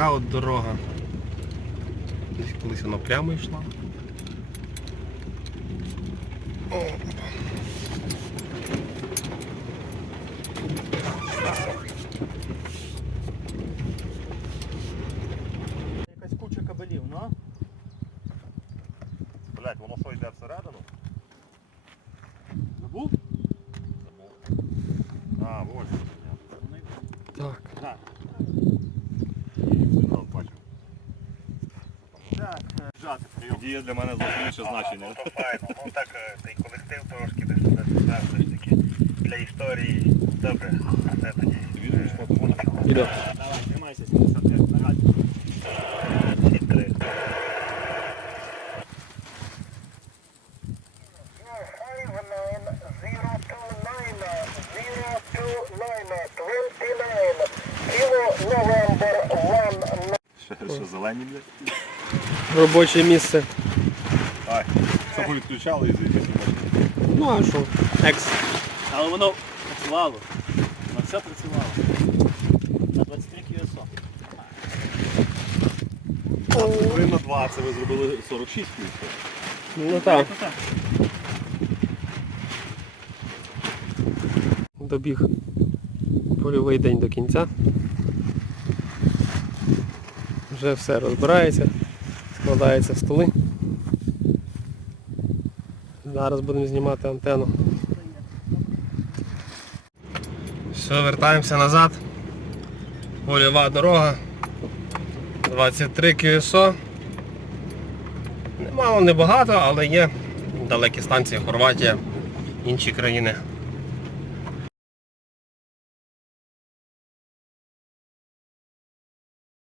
Така от дорога. Десь колись вона прямо йшла. Якась куча кабелів, ну а? Блять, воно що йде всередину? Забув? Забув. А, воно Так. Так. Є для мене зовсім інше значення. Ну так, цей колектив трошки десь для історії добре. Давай, займайся, сім'ї садись, Що, зелені, блядь? Робоче місце. Само відключали і ну, а що? екс. Але воно працювало. На все працювало. На 23 КІСО. А Ви на 20 це ви зробили 46 кісток. Ну, ну, ну так Добіг польовий день до кінця. Вже все розбирається. Складається в столи. Зараз будемо знімати антенну. Все, вертаємося назад. Польова дорога 23 КСО. Немало, небагато, але є далекі станції Хорватія, інші країни.